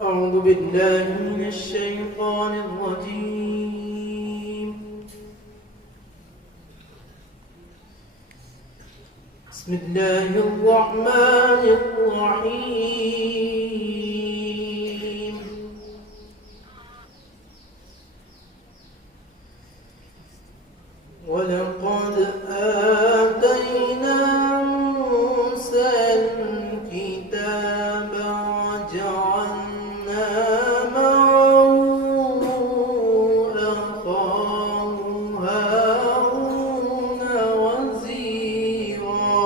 أعوذ بالله من الشيطان الرجيم. بسم الله الرحمن الرحيم. ولقد آتينا موسى الكتاب وجعلنا معه أخاه هارون وزيرا.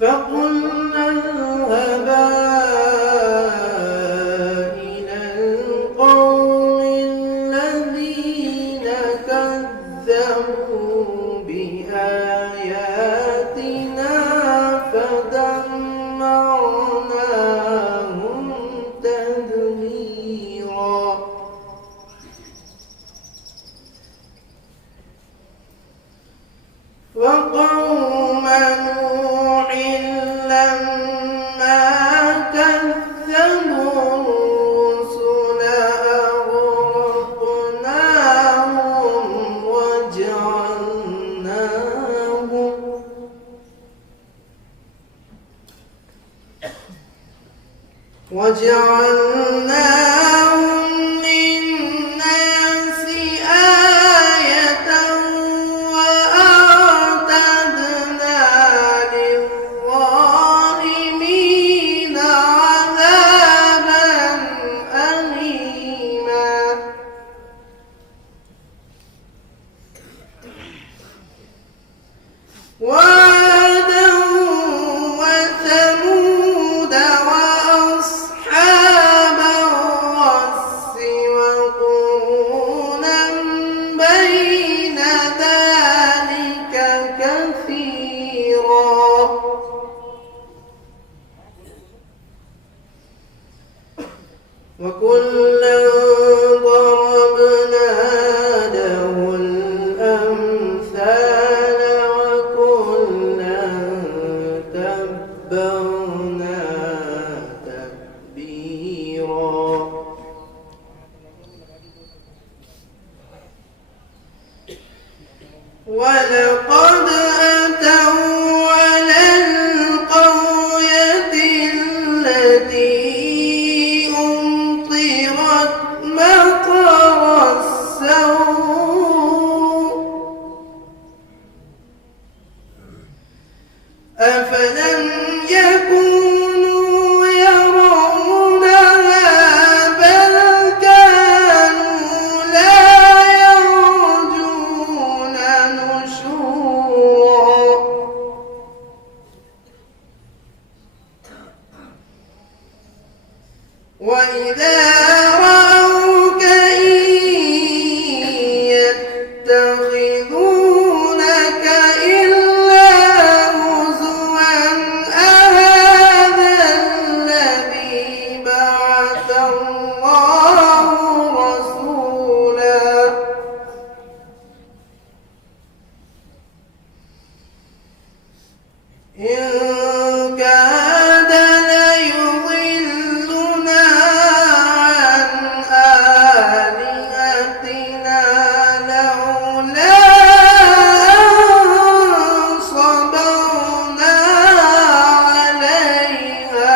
فقلنا اذهبا إلى القوم الذين كذبوا بآياتنا فدمرناهم تدميرا. وقوم نوح لما كذبوا الرسل أغرقناهم وجعلناهم للناس آية وأعتدنا للظالمين عذابا أليما. وعادا وثمود وأصحاب الرس وقرونا بين ذلك كثيرا. وكلا ضربنا له الأمثال وكلا تبرنا تتبيرا. ولقد أتوا على القرية التي أمطرت مطر السوء أفلم يكونوا يرونها بل كانوا لا يرجون نشورا. وإذا رأوك إن يتخذونك إلا هزوا أهذا الذي بعث الله رسولا. إن كاد ليضلنا عن آلهتنا لولا أن صبرنا عليها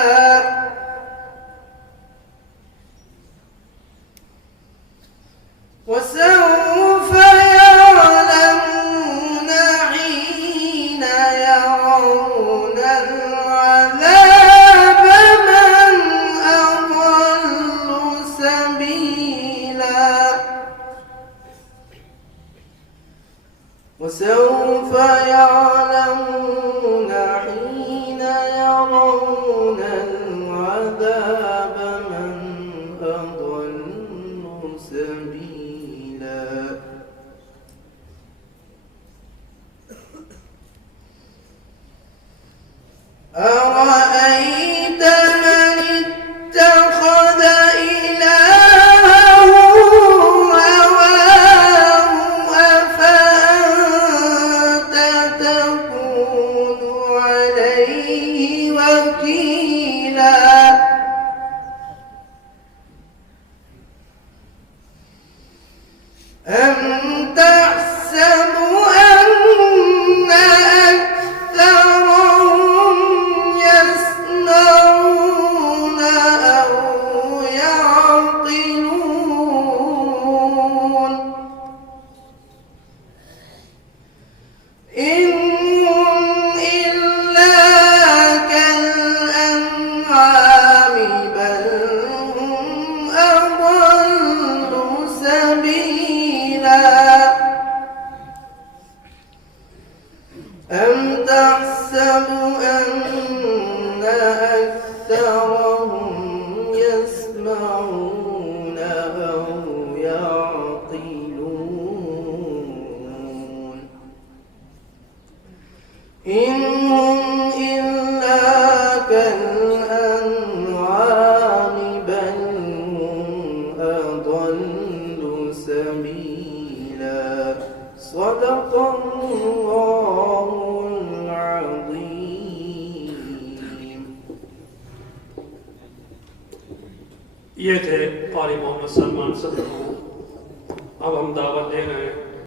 وسوف يعلمون حين يرون العذاب من أضل سبيلا. وسوف يعلمون حين يرون العذاب من أضل سبيلا. تحسب أن أكثرهم يسمعون أو يعقلون إن هم إلا كالأنعام بل هم أضل سبيلا صدق الله العظيم. ये थे क़ारी मोहम्मद सलमान सदर। अब हम दावत दे रहे हैं